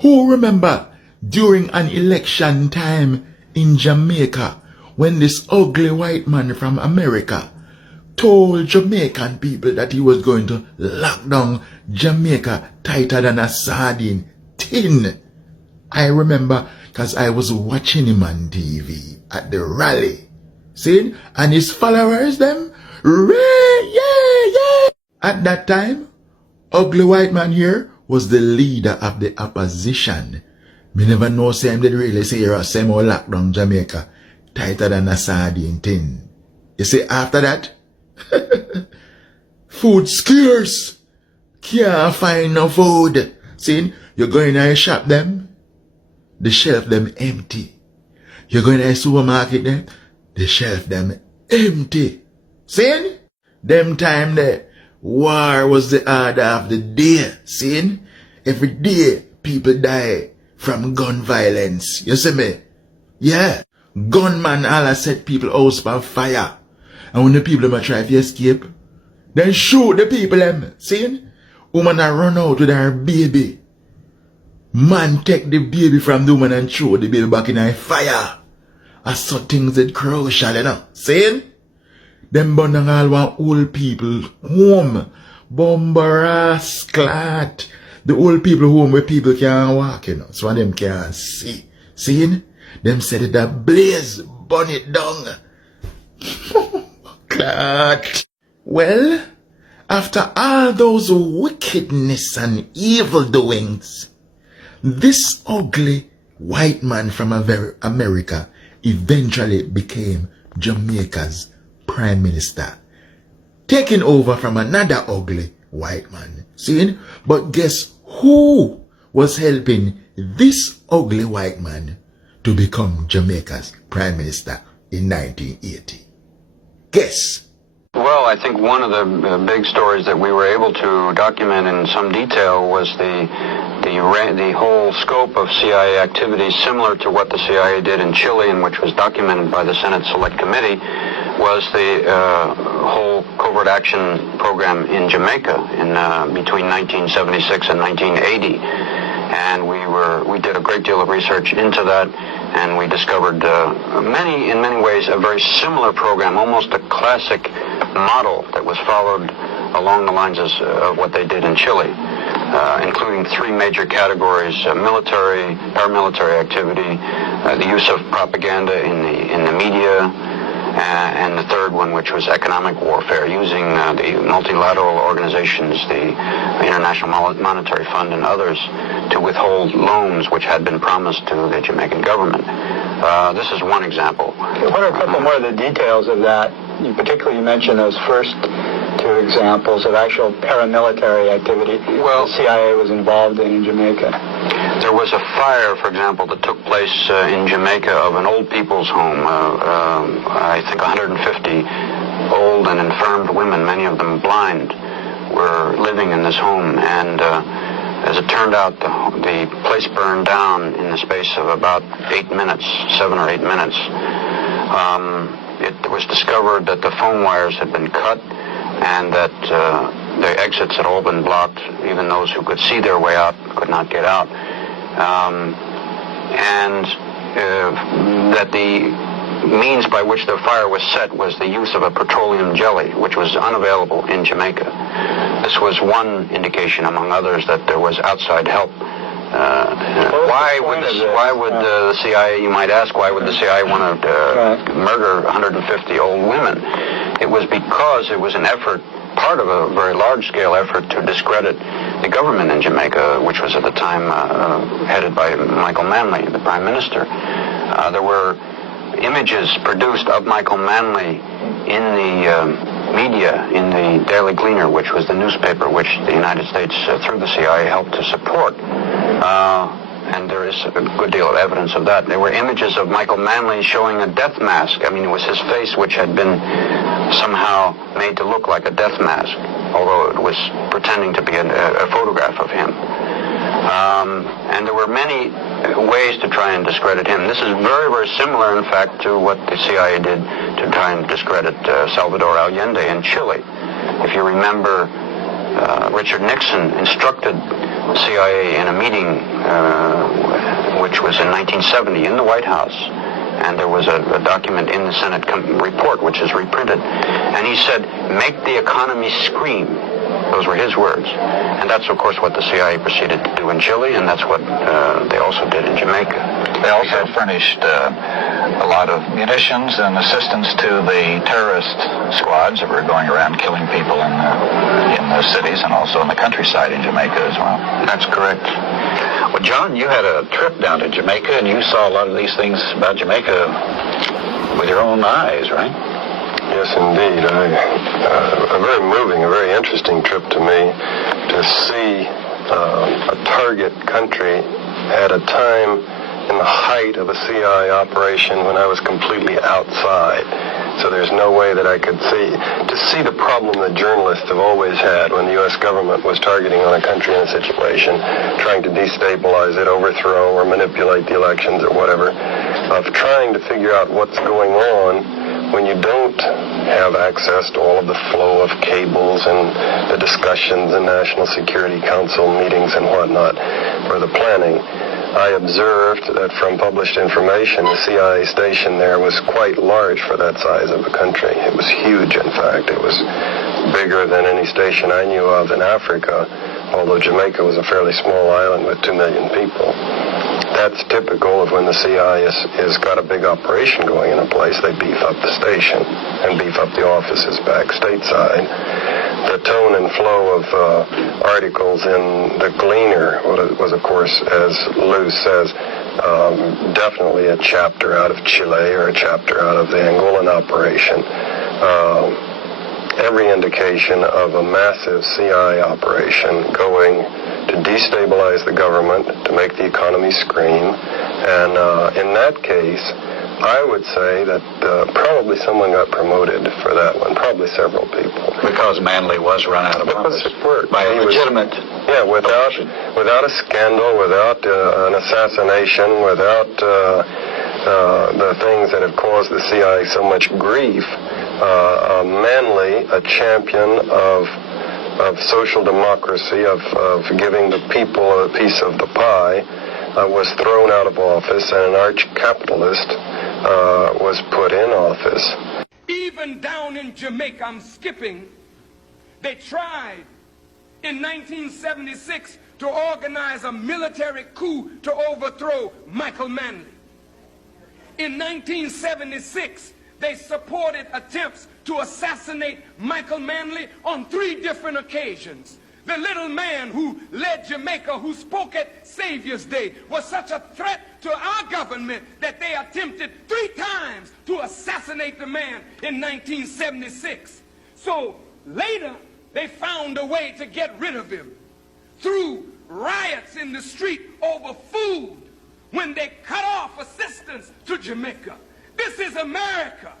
Who remember during an election time in Jamaica when this ugly white man from America told Jamaican people that he was going to lock down Jamaica tighter than a sardine tin? I remember because I was watching him on TV at the rally. See? And his followers, them, yeah. At that time, ugly white man here was the leader of the opposition. Me never know say him did really say you're a semi lock down Jamaica tighter than a sardine tin. You see, after that, food scarce. Can't find no food. See, you go in a shop them, the shelf them empty. You go in a supermarket them, the shelf them empty. See? Them time there, war was the order of the day. See? Every day people die from gun violence. You see me? Yeah. Gunman all set people house on fire. And when the people them try to escape, then shoot the people them. See? Woman a run out with her baby. Man take the baby from the woman and throw the baby back in her fire. I saw things that crucial, you know. See? Them burn down all one old people home. Bombaras, clat. The old people home where people can't walk, you know. So them can't see. See? Them set it ablaze, burn it down. Clat. Well, after all those wickedness and evil doings, this ugly white man from America eventually became Jamaica's prime minister, taking over from another ugly white man. See? But guess who was helping this ugly white man to become Jamaica's prime minister in 1980? Guess. Well, I think one of the big stories that we were able to document in some detail was the whole scope of CIA activities, similar to what the CIA did in Chile, and which was documented by the Senate Select Committee, was the whole covert action program in Jamaica in between 1976 and 1980. And we did a great deal of research into that, and we discovered in many ways a very similar program, almost a classic model that was followed along the lines of what they did in Chile, including three major categories: military, paramilitary activity, the use of propaganda in the media, and the third one, which was economic warfare, using the multilateral organizations, the International Monetary Fund and others, to withhold loans which had been promised to the Jamaican government. This is one example. What are a couple more of the details of that? You mentioned those first two examples of actual paramilitary activity the CIA was involved in Jamaica. There was a fire, for example, that took place in Jamaica of an old people's home. I think 150 old and infirmed women, many of them blind, were living in this home. And as it turned out, the place burned down in the space of about 8 minutes, 7 or 8 minutes. It was discovered that the phone wires had been cut and that the exits had all been blocked. Even those who could see their way out could not get out. And that the means by which the fire was set was the use of a petroleum jelly, which was unavailable in Jamaica. This was one indication, among others, that there was outside help. Why would the CIA, you might ask, why would the CIA want to murder 150 old women? It was because it was an effort, part of a very large-scale effort to discredit the government in Jamaica, which was at the time headed by Michael Manley, the Prime Minister. There were images produced of Michael Manley in the media, in the Daily Gleaner, which was the newspaper which the United States, through the CIA, helped to support. And there is a good deal of evidence of that. There were images of Michael Manley showing a death mask. I mean, it was his face which had been somehow made to look like a death mask, although it was pretending to be a photograph of him. And there were many ways to try and discredit him. This is very, very similar, in fact, to what the CIA did to try and discredit Salvador Allende in Chile. If you remember, Richard Nixon instructed CIA in a meeting which was in 1970 in the White House. And there was a document in the Senate report which is reprinted. And he said, make the economy scream. Those were his words. And that's, of course, what the CIA proceeded to do in Chile, and that's what they also did in Jamaica. They also furnished a lot of munitions and assistance to the terrorist squads that were going around killing people in the cities and also in the countryside in Jamaica as well. That's correct. Well, John, you had a trip down to Jamaica, and you saw a lot of these things about Jamaica with your own eyes, right? Yes, indeed. A very moving, a very interesting trip to me to see a target country at a time in the height of a CIA operation when I was completely outside. So there's no way that I could see the problem that journalists have always had when the U.S. government was targeting on a country in a situation, trying to destabilize it, overthrow, or manipulate the elections or whatever, of trying to figure out what's going on when you don't have access to all of the flow of cables and the discussions in National Security Council meetings and whatnot for the planning. I observed that from published information, the CIA station there was quite large for that size of a country. It was huge, in fact. It was bigger than any station I knew of in Africa, although Jamaica was a fairly small island with 2 million people. That's typical of when the CIA has got a big operation going in a place. They beef up the station and beef up the offices back stateside. The tone and flow of articles in the Gleaner was, of course, as Lou says, definitely a chapter out of Chile or a chapter out of the Angolan operation. Every indication of a massive CIA operation going to destabilize the government, to make the economy scream. And in that case, I would say that probably someone got promoted for that one, probably several people. Because Manley was run out of office. Because it worked. By a legitimate... Without a scandal, without an assassination, without the things that have caused the CIA so much grief, Manley, a champion of social democracy, of giving the people a piece of the pie, was thrown out of office, and an arch-capitalist was put in office. Even down in Jamaica, I'm skipping, they tried in 1976 to organize a military coup to overthrow Michael Manley. In 1976, they supported attempts to assassinate Michael Manley on 3 different occasions. The little man who led Jamaica, who spoke at Savior's Day, was such a threat to our government that they attempted 3 times to assassinate the man in 1976. So later, they found a way to get rid of him through riots in the street over food when they cut off assistance to Jamaica. This is America.